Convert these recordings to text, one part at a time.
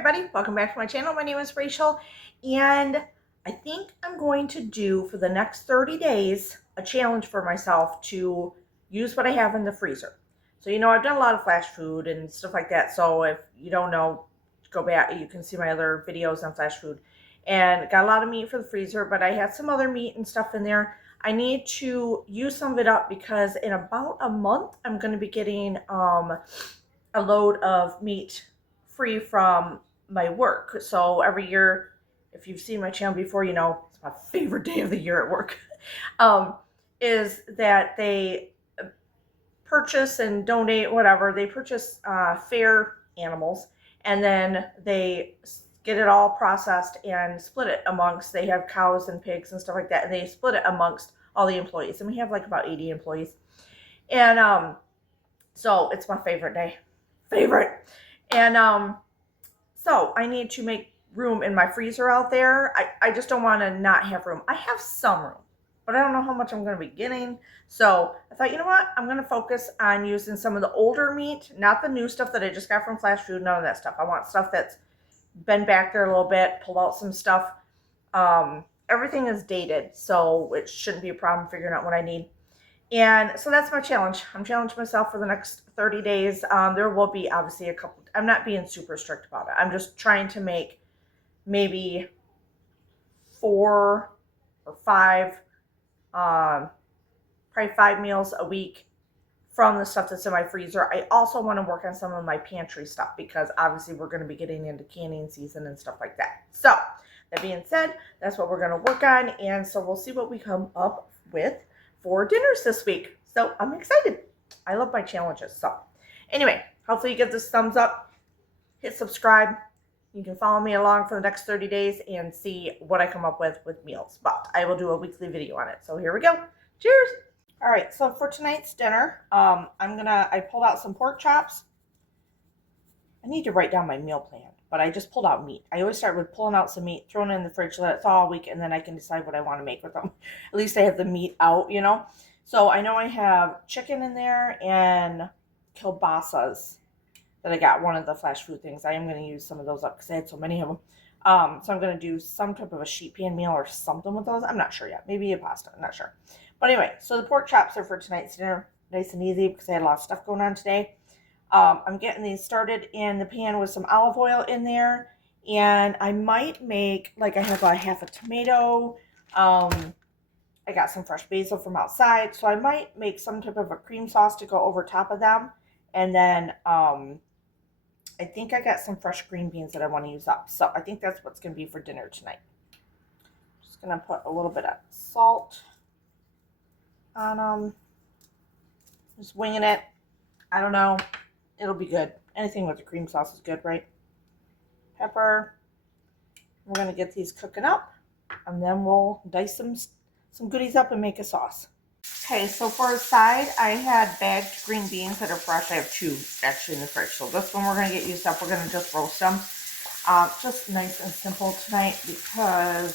everybody, welcome back to my channel. My name is Rachel, and I think I'm going to do for the next 30 days a challenge for myself to use what I have in the freezer. So I've done a lot of flash food and stuff like that, so if you don't know, go back, you can see my other videos on flash food. And got a lot of meat for the freezer, but I had some other meat and stuff in there. I need to use some of it up because in about a month I'm going to be getting a load of meat free from my work. So every year, if you've seen my channel before, you know it's my favorite day of the year at work. Is that they purchase and donate whatever. They purchase fair animals, and then they get it all processed and split it amongst, they have cows and pigs and stuff like that, and they split it amongst all the employees. And we have like about 80 employees. And so it's my favorite day. And so I need to make room in my freezer out there. I just don't want to not have room. I have some room, but I don't know how much I'm going to be getting. So I thought, you know what? I'm going to focus on using some of the older meat, not the new stuff that I just got from Flash Food, none of that stuff. I want stuff that's been back there a little bit, pull out some stuff. Everything is dated, so it shouldn't be a problem figuring out what I need. And so that's my challenge. I'm challenging myself for the next 30 days. There will be obviously a couple, I'm not being super strict about it. I'm just trying to make maybe 4 or 5, probably 5 meals a week from the stuff that's in my freezer. I also want to work on some of my pantry stuff because obviously we're going to be getting into canning season and stuff like that. So that being said, that's what we're going to work on. And so we'll see what we come up with for dinners this week. So I'm excited. I love my challenges. So anyway, hopefully you give this thumbs up, hit subscribe. You can follow me along for the next 30 days and see what I come up with meals. But I will do a weekly video on it. So here we go. Cheers. All right, so for tonight's dinner, I pulled out some pork chops. I need to write down my meal plan, but I just pulled out meat. I always start with pulling out some meat, throwing it in the fridge, let it thaw all week, and then I can decide what I want to make with them. At least I have the meat out, you know. So I know I have chicken in there and kielbasas that I got, one of the flash food things. I am going to use some of those up because I had so many of them. So I'm going to do some type of a sheet pan meal or something with those. I'm not sure yet. Maybe a pasta. I'm not sure. But anyway, so the pork chops are for tonight's dinner. Nice and easy because I had a lot of stuff going on today. I'm getting these started in the pan with some olive oil in there. And I might make, like I have a half a tomato. I got some fresh basil from outside. So I might make some type of a cream sauce to go over top of them. And then I think I got some fresh green beans that I want to use up. So I think that's what's going to be for dinner tonight. Just going to put a little bit of salt on them. Just winging it. I don't know. It'll be good. Anything with the cream sauce is good, right? Pepper. We're going to get these cooking up. And then we'll dice some goodies up and make a sauce. Okay, so for a side, I had bagged green beans that are fresh. I have 2 actually in the fridge. So this one we're going to get used up. We're going to just roast them. Just nice and simple tonight because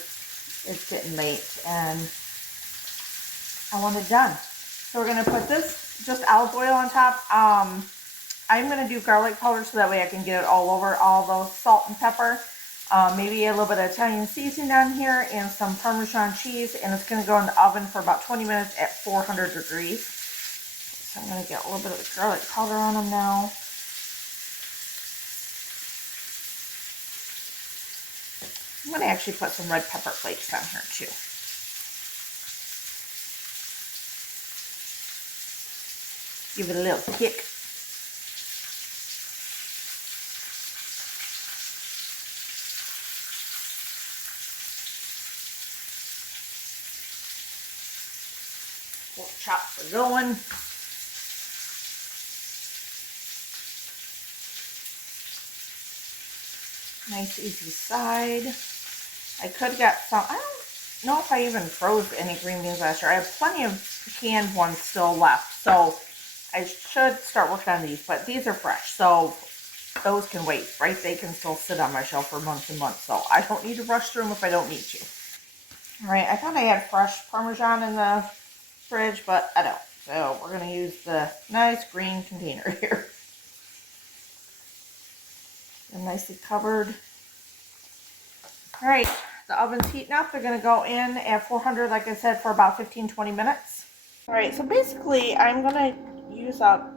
it's getting late and I want it done. So we're going to put this, just olive oil on top. I'm going to do garlic powder so that way I can get it all over, all those salt and pepper. Maybe a little bit of Italian seasoning on here and some Parmesan cheese. And it's going to go in the oven for about 20 minutes at 400 degrees. So I'm going to get a little bit of the garlic powder on them now. I'm going to actually put some red pepper flakes on here too. Give it a little kick. Pork chops are going. Nice easy side. I could get some, I don't know if I even froze any green beans last year. I have plenty of canned ones still left, so I should start working on these, but these are fresh, so those can wait, right? They can still sit on my shelf for months and months, so I don't need to rush through them if I don't need to. All right, I thought I had fresh Parmesan in the fridge, but I don't. So we're going to use the nice green container here. They're nicely covered. All right, the oven's heating up. They're gonna go in at 400, like I said, for about 15-20 minutes. All right, so basically I'm gonna use up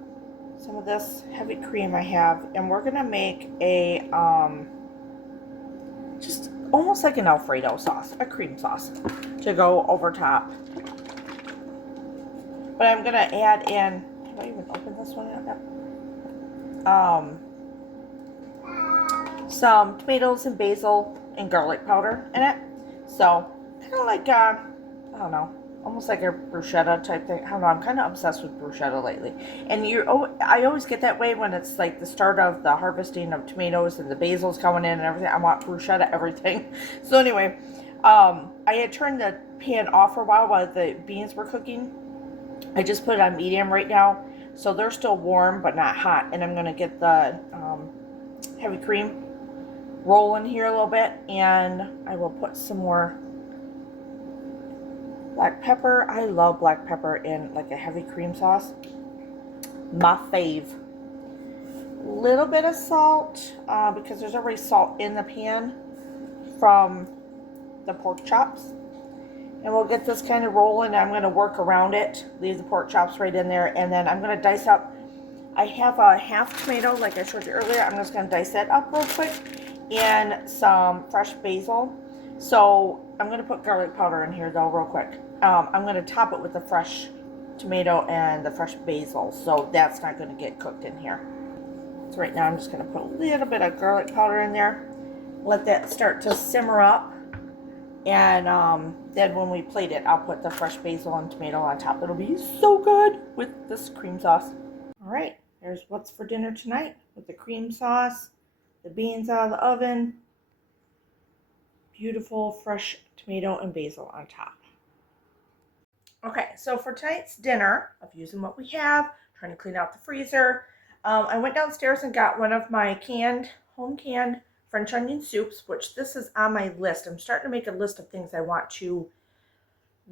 some of this heavy cream I have, and we're gonna make a, just almost like an Alfredo sauce, a cream sauce to go over top. But I'm gonna add in, did I even open this one up? Some tomatoes and basil and garlic powder in it. So kind of like I don't know, almost like a bruschetta type thing. I don't know, I'm kind of obsessed with bruschetta lately. And I always get that way when it's like the start of the harvesting of tomatoes and the basil's coming in and everything. I want bruschetta everything. So anyway, I had turned the pan off for a while the beans were cooking. I just put it on medium right now, so they're still warm but not hot. And I'm gonna get the heavy cream roll in here a little bit, and I will put some more black pepper. I love black pepper in like a heavy cream sauce. My fave. Little bit of salt because there's already salt in the pan from the pork chops. And we'll get this kind of rolling. I'm going to work around it. Leave the pork chops right in there. And then I'm going to dice up. I have a half tomato like I showed you earlier. I'm just going to dice that up real quick. And some fresh basil. So I'm going to put garlic powder in here though real quick. I'm going to top it with the fresh tomato and the fresh basil. So that's not going to get cooked in here. So right now I'm just going to put a little bit of garlic powder in there. Let that start to simmer up. And then when we plate it, I'll put the fresh basil and tomato on top. It'll be so good with this cream sauce. All right, there's what's for dinner tonight with the cream sauce, the beans out of the oven, beautiful fresh tomato and basil on top. Okay, so for tonight's dinner, I'm using what we have, trying to clean out the freezer. I went downstairs and got one of my home canned French onion soups, which this is on my list. I'm starting to make a list of things I want to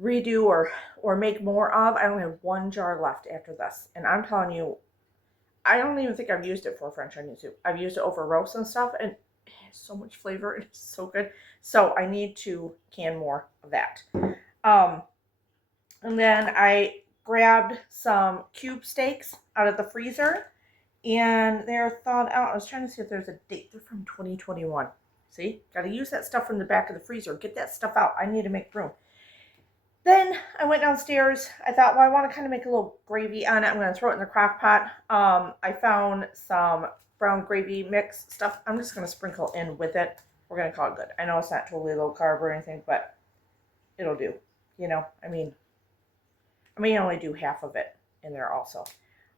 redo or make more of. I only have one jar left after this. And I'm telling you, I don't even think I've used it for French onion soup. I've used it over roast and stuff, and it has so much flavor. It is so good. So I need to can more of that. And then I grabbed some cube steaks out of the freezer. And they're thawed out. I was trying to see if there's a date. They're from 2021. See? Got to use that stuff from the back of the freezer. Get that stuff out. I need to make room. Then I went downstairs. I thought, well, I want to kind of make a little gravy on it. I'm going to throw it in the crock pot. I found some brown gravy mix stuff. I'm just going to sprinkle in with it. We're going to call it good. I know it's not totally low carb or anything, but it'll do. You know, I mean, I may only do half of it in there also.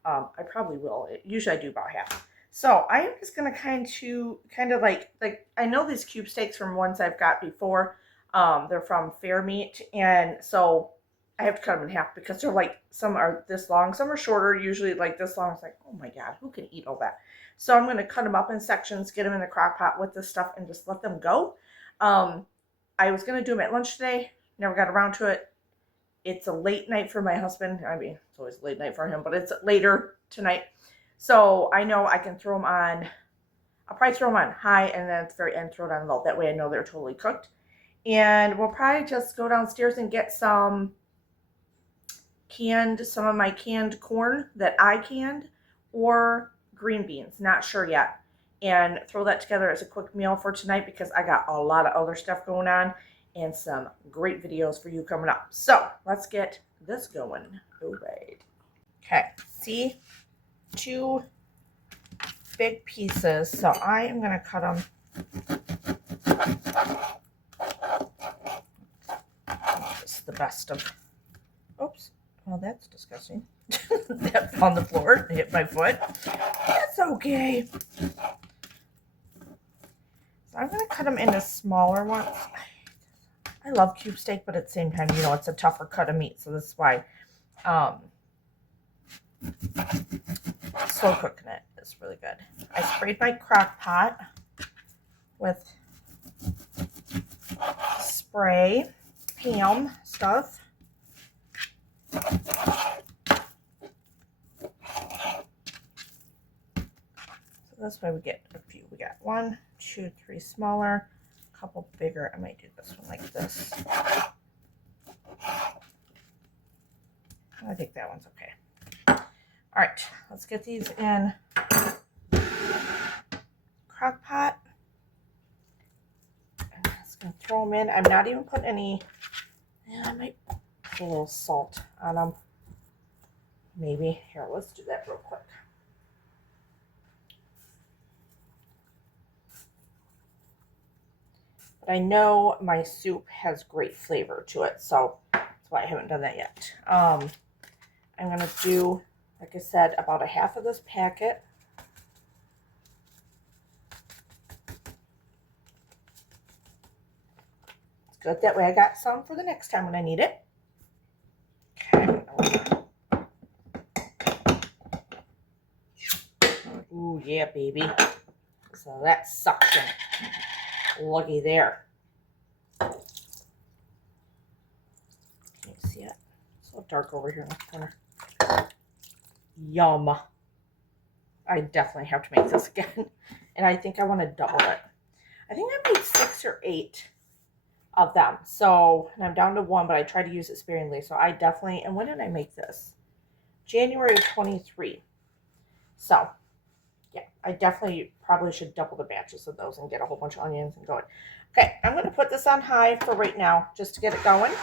I probably will. Usually I do about half. So I am just going to kind of like I know these cube steaks from ones I've got before. They're from Fair Meat. And so I have to cut them in half because they're like, some are this long, some are shorter, usually like this long. It's like, oh my God, who can eat all that? So I'm going to cut them up in sections, get them in the crock pot with this stuff and just let them go. I was going to do them at lunch today. Never got around to it. It's a late night for my husband. I mean, it's always a late night for him, but it's later tonight. So I know I can throw them on. I'll probably throw them on high and then at the very end throw it on low. That way I know they're totally cooked. And we'll probably just go downstairs and get some of my canned corn that I canned or green beans. Not sure yet. And throw that together as a quick meal for tonight because I got a lot of other stuff going on. And some great videos for you coming up. So let's get this going. All right. Okay. See, 2 big pieces. So I am going to cut them. It's the best of. Oops. Well, that's disgusting. That on the floor. Hit my foot. That's okay. So I'm going to cut them into smaller ones. I love cube steak, but at the same time, you know, it's a tougher cut of meat. So this is why slow cooking it is really good. I sprayed my crock pot with spray Pam stuff. So that's why we get a few. We got 1, 2, 3 smaller, a couple bigger. I might do this one like this. I think that one's okay. All right, let's get these in crock pot. I'm just gonna throw them in. I'm not even putting any, I might put a little salt on them. Maybe. Here, let's do that real quick. But I know my soup has great flavor to it, so that's why I haven't done that yet. I'm going to do, like I said, about a half of this packet. It's good. That way I got some for the next time when I need it. Okay. Ooh, yeah, baby. So that's suction. Looky there. Can you see it? It's a little dark over here in the corner. Yum. I definitely have to make this again. And I think I want to double it. I think I made 6 or 8 of them. So, and I'm down to 1, but I try to use it sparingly. So I definitely, and when did I make this? January of 23. So, yeah, I definitely probably should double the batches of those and get a whole bunch of onions and going. Okay, I'm going to put this on high for right now just to get it going.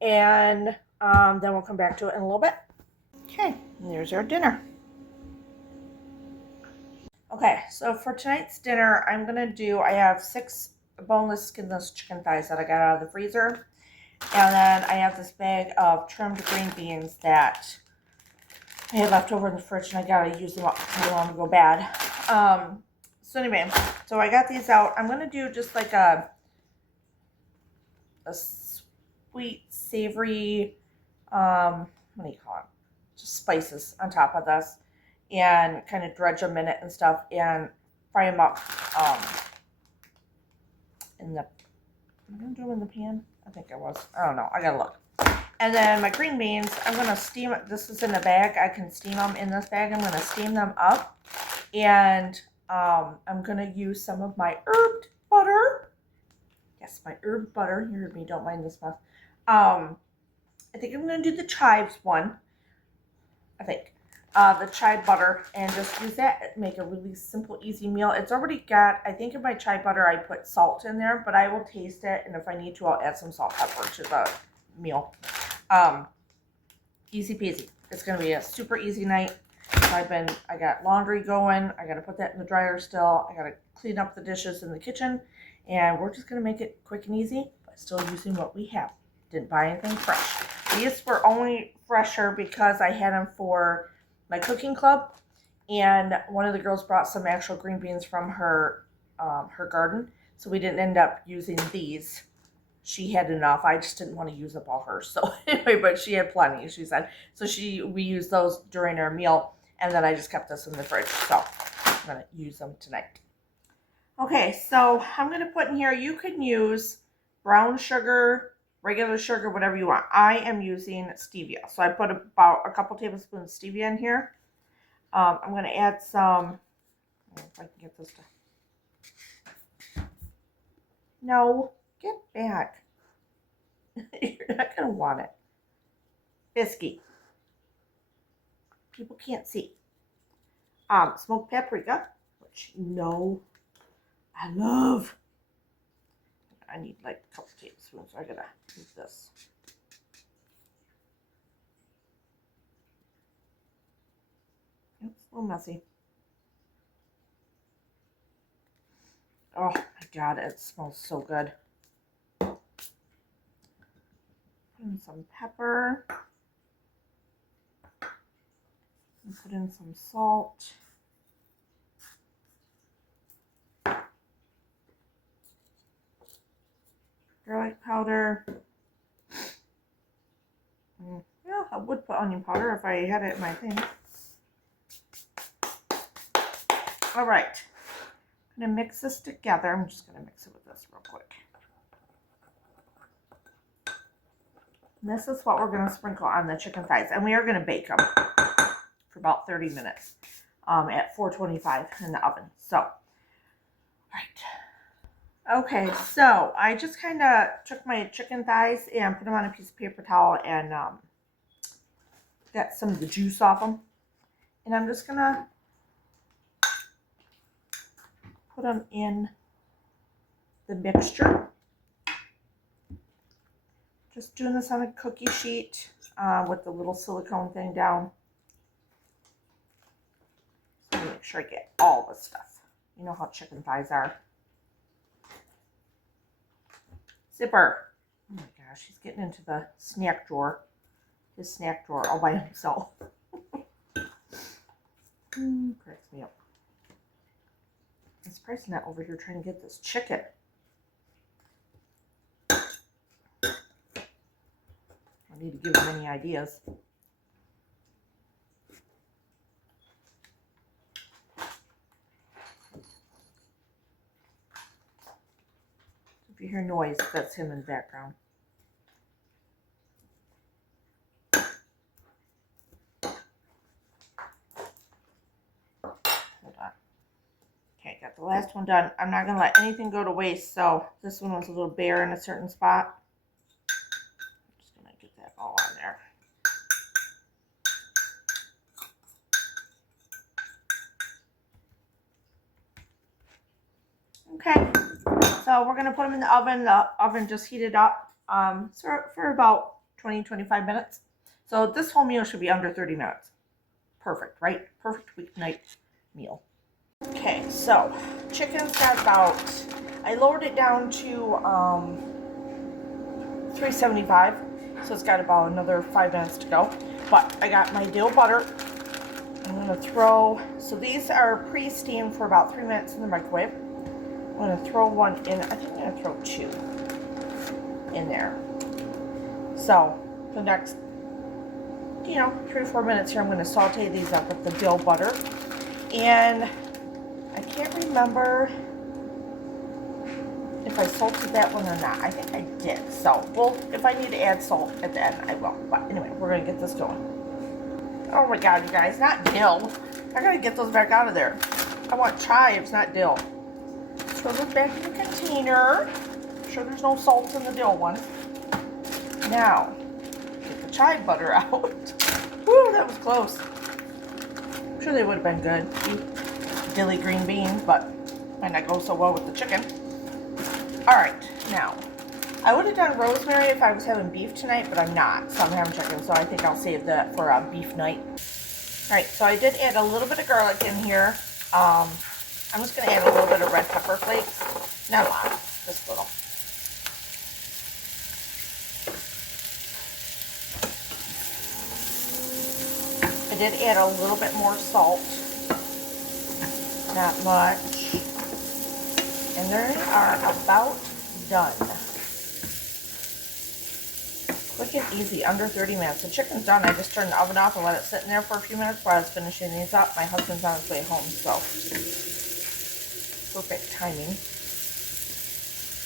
And then we'll come back to it in a little bit. Okay, there's our dinner. Okay, so for tonight's dinner, I'm going to do, I have 6 boneless, skinless chicken thighs that I got out of the freezer. And then I have this bag of trimmed green beans that I had left over in the fridge, and I got to use them up. I don't want them to go bad. So anyway, so I got these out. I'm going to do just like a sweet, savory, what do you call it? Just spices on top of this, and kind of dredge them in it and stuff, and fry them up in the, am I going to do them in the pan? I think I was. I don't know. I got to look. And then my green beans, I'm going to steam it. This is in a bag. I can steam them in this bag. I'm going to steam them up. And I'm going to use some of my herb butter. Yes, my herb butter. You heard me. Don't mind this mess. I think I'm going to do the chives one. I think. The chive butter. And just use that. Make a really simple, easy meal. It's already got, I think in my chive butter, I put salt in there. But I will taste it. And if I need to, I'll add some salt pepper to the meal. Easy peasy. It's going to be a super easy night. I got laundry going. I got to put that in the dryer still. I got to clean up the dishes in the kitchen. And we're just going to make it quick and easy, but still using what we have. Didn't buy anything fresh. These were only fresher because I had them for my cooking club. And one of the girls brought some actual green beans from her garden. So we didn't end up using these. She had enough. I just didn't want to use up all hers. So anyway, but she had plenty, she said. So we used those during our meal, and then I just kept this in the fridge. So I'm going to use them tonight. Okay, so I'm going to put in here, you can use brown sugar, regular sugar, whatever you want. I am using stevia. So I put about a couple tablespoons of stevia in here. I'm going to add some, if I can get this to, no. Get back. You're not going to want it. Biscuit. People can't see. Smoked paprika, which you know I love. I need like a couple tablespoons, so I gotta use this. It's a little messy. Oh my God, it smells so good. And some pepper. And put in some salt. Garlic powder. Yeah, I would put onion powder if I had it in my thing. All right. I'm going to mix this together. I'm just going to mix it with this real quick. And this is what we're going to sprinkle on the chicken thighs. And we are going to bake them for about 30 minutes at 425 in the oven. So Right. Okay, so I just kind of took my chicken thighs and put them on a piece of paper towel and got some of the juice off them. And I'm just going to put them in the mixture. Just doing this on a cookie sheet with the little silicone thing down. So make sure I get all the stuff. You know how chicken thighs are. Zipper. Oh my gosh, he's getting into the snack drawer. His snack drawer all by himself. Cracks me up. I'm surprised he's not over here trying to get this chicken. I need to give him any ideas. If you hear noise, that's him in the background. Hold on. Okay, got the last one done. I'm not going to let anything go to waste, so this one was a little bare in a certain spot. I'm just going to get that all on there. Okay, so we're going to put them in the oven. The oven just heated up for about 20-25 minutes. So this whole meal should be under 30 minutes. Perfect, right? Perfect weeknight meal. Okay, so chicken's got about, I lowered it down to 375, so it's got about another 5 minutes to go. But I got my dill butter. I'm going to throw, so these are pre-steamed for about 3 minutes in the microwave. I'm going to throw one in, I think I'm going to throw 2 in there. So the next, 3 or 4 minutes here, I'm going to saute these up with the dill butter. And I can't remember if I salted that one or not. I think I did. So, well, if I need to add salt at the end, I will. But anyway, we're going to get this going. Oh my God, you guys, not dill. I got to get those back out of there. I want chives, not dill. Throw those back in the container. I'm sure there's no salt in the dill one. Now, get the chive butter out. Woo, that was close. I'm sure they would have been good. Dilly green beans, but might not go so well with the chicken. Alright, now, I would have done rosemary if I was having beef tonight, but I'm not, so I'm having chicken, so I think I'll save that for a beef night. Alright, so I did add a little bit of garlic in here. I'm just going to add a little bit of red pepper flakes. Not a lot, just a little. I did add a little bit more salt. Not much. And they are about done. Quick and easy, under 30 minutes. The chicken's done. I just turned the oven off and let it sit in there for a few minutes while I was finishing these up. My husband's on his way home, so perfect timing.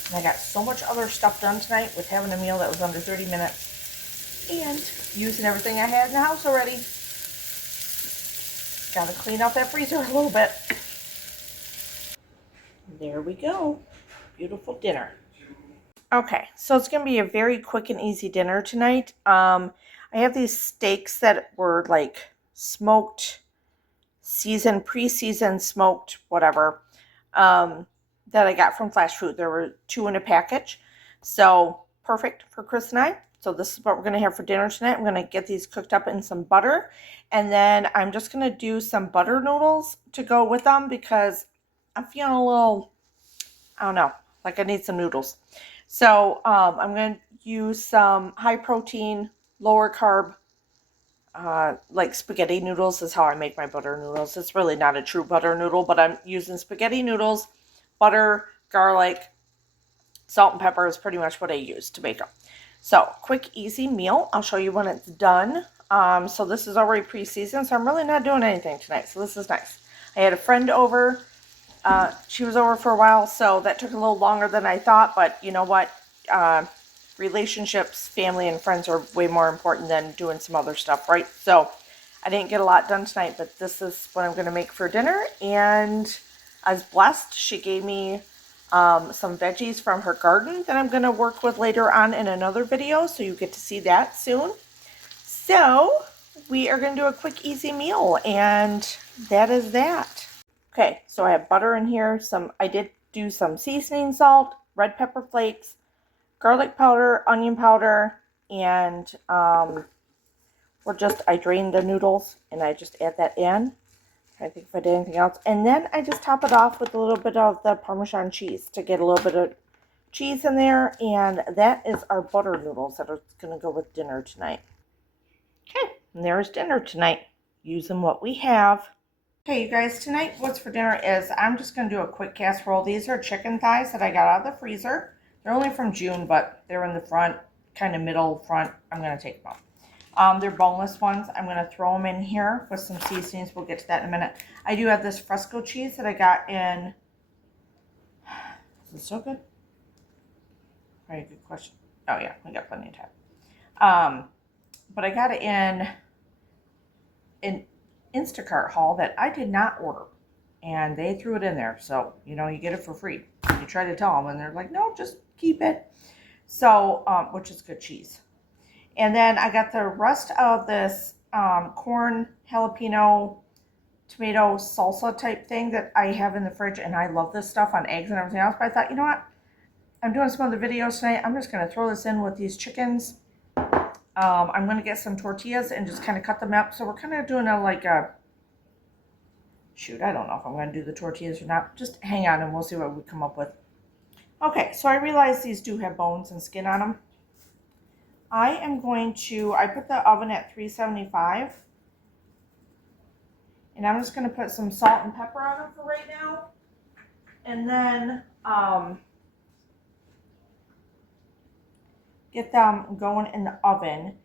And I got so much other stuff done tonight with having a meal that was under 30 minutes and using everything I had in the house already. Gotta clean out that freezer a little bit. There we go. Beautiful dinner. Okay, so it's going to be a very quick and easy dinner tonight. I have these steaks that were like smoked, seasoned, pre-seasoned, smoked, whatever, that I got from Flashfood. There were 2 in a package. So perfect for Chris and I. So this is what we're going to have for dinner tonight. I'm going to get these cooked up in some butter. And then I'm just going to do some butter noodles to go with them because I'm feeling a little, I don't know, like I need some noodles. So I'm going to use some high protein, lower carb, like spaghetti noodles is how I make my butter noodles. It's really not a true butter noodle, but I'm using spaghetti noodles, butter, garlic, salt and pepper is pretty much what I use to make them. So quick, easy meal. I'll show you when it's done. So this is already pre-seasoned, so I'm really not doing anything tonight. So this is nice. I had a friend over. She was over for a while, so that took a little longer than I thought, but you know what? Relationships, family, and friends are way more important than doing some other stuff, right? So I didn't get a lot done tonight, but this is what I'm going to make for dinner, and I was blessed. She gave me some veggies from her garden that I'm going to work with later on in another video, so you get to see that soon. So we are going to do a quick, easy meal, and that is that. Okay, so I have butter in here. I did do some seasoning salt, red pepper flakes, garlic powder, onion powder, and I drained the noodles and I just add that in. I think if I did anything else. And then I just top it off with a little bit of the Parmesan cheese to get a little bit of cheese in there. And that is our butter noodles that are going to go with dinner tonight. Okay, and there's dinner tonight, using what we have. Okay, you guys, tonight what's for dinner is I'm just going to do a quick casserole. These are chicken thighs that I got out of the freezer. They're only from June, but they're in the front, kind of middle front. I'm going to take them out. They're boneless ones. I'm going to throw them in here with some seasonings. We'll get to that in a minute. I do have this fresco cheese that I got in. Is it still good? Very good question. Oh yeah, we got plenty of time. But I got it in an Instacart haul that I did not order, and they threw it in there. So you get it for free. You try to tell them, and they're like, no, just keep it. So which is good cheese. And then I got the rest of this corn jalapeno tomato salsa type thing that I have in the fridge, and I love this stuff on eggs and everything else. But I thought, you know what? I'm doing some other videos tonight. I'm just going to throw this in with these chickens. I'm going to get some tortillas and just kind of cut them up. So we're kind of doing shoot, I don't know if I'm going to do the tortillas or not. Just hang on and we'll see what we come up with. Okay, so I realize these do have bones and skin on them. I put the oven at 375. And I'm just going to put some salt and pepper on them for right now. And then get them going in the oven.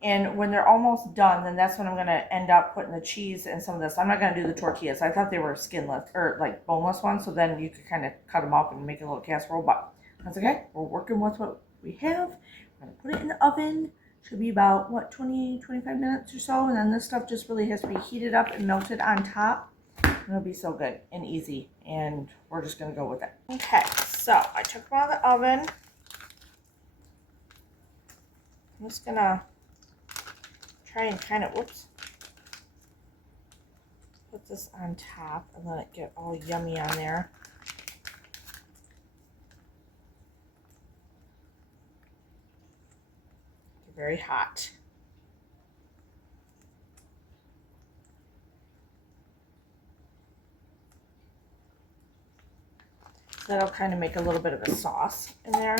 And when they're almost done, then that's when I'm going to end up putting the cheese and some of this. I'm not going to do the tortillas. I thought they were skinless or like boneless ones. So then you could kind of cut them up and make a little casserole. But that's okay. We're working with what we have. I'm going to put it in the oven. Should be about, 25 minutes or so. And then this stuff just really has to be heated up and melted on top. It'll be so good and easy. And we're just going to go with it. Okay, so I took them out of the oven. I'm just going to try and kind of, put this on top and let it get all yummy on there. Very hot. That'll kind of make a little bit of a sauce in there.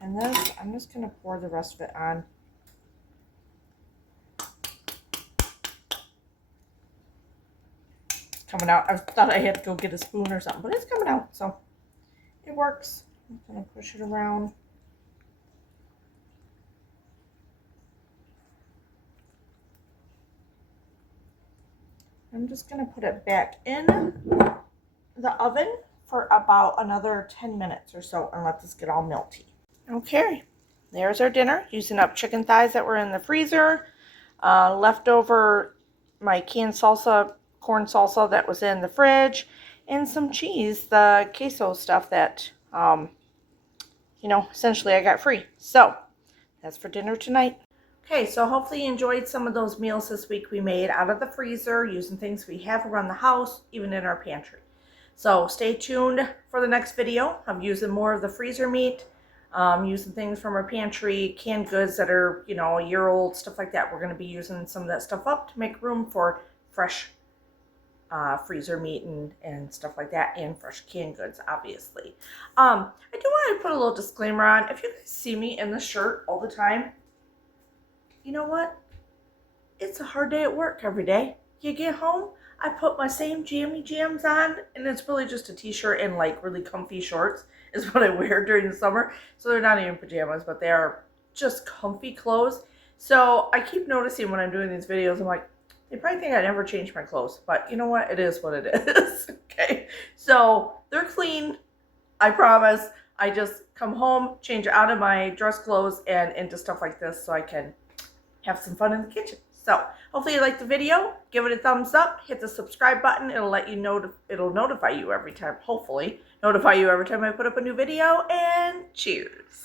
And then I'm just going to pour the rest of it on. It's coming out. I thought I had to go get a spoon or something, but it's coming out, so it works. I'm going to push it around. I'm just going to put it back in the oven for about another 10 minutes or so and let this get all melty. Okay, there's our dinner. Using up chicken thighs that were in the freezer, leftover my canned salsa, corn salsa that was in the fridge, and some cheese, the queso stuff that, essentially I got free. So that's for dinner tonight. Okay, so hopefully you enjoyed some of those meals this week we made out of the freezer, using things we have around the house, even in our pantry. So stay tuned for the next video. I'm using more of the freezer meat, using things from our pantry, canned goods that are, a year old, stuff like that. We're going to be using some of that stuff up to make room for fresh freezer meat and stuff like that, and fresh canned goods, obviously. I do want to put a little disclaimer on. If you guys see me in the shirt all the time, you know what? It's a hard day at work every day. You get home, I put my same jammy jams on, and it's really just a t-shirt and really comfy shorts is what I wear during the summer. So they're not even pajamas, but they are just comfy clothes. So I keep noticing when I'm doing these videos, I'm like, they probably think I never change my clothes, but you know what? It is what it is. Okay. So they're clean. I promise. I just come home, change out of my dress clothes and into stuff like this so I can have some fun in the kitchen. So hopefully you liked the video. Give it a thumbs up. Hit the subscribe button. It'll let you know. It'll notify you every time. Hopefully notify you every time I put up a new video. And cheers.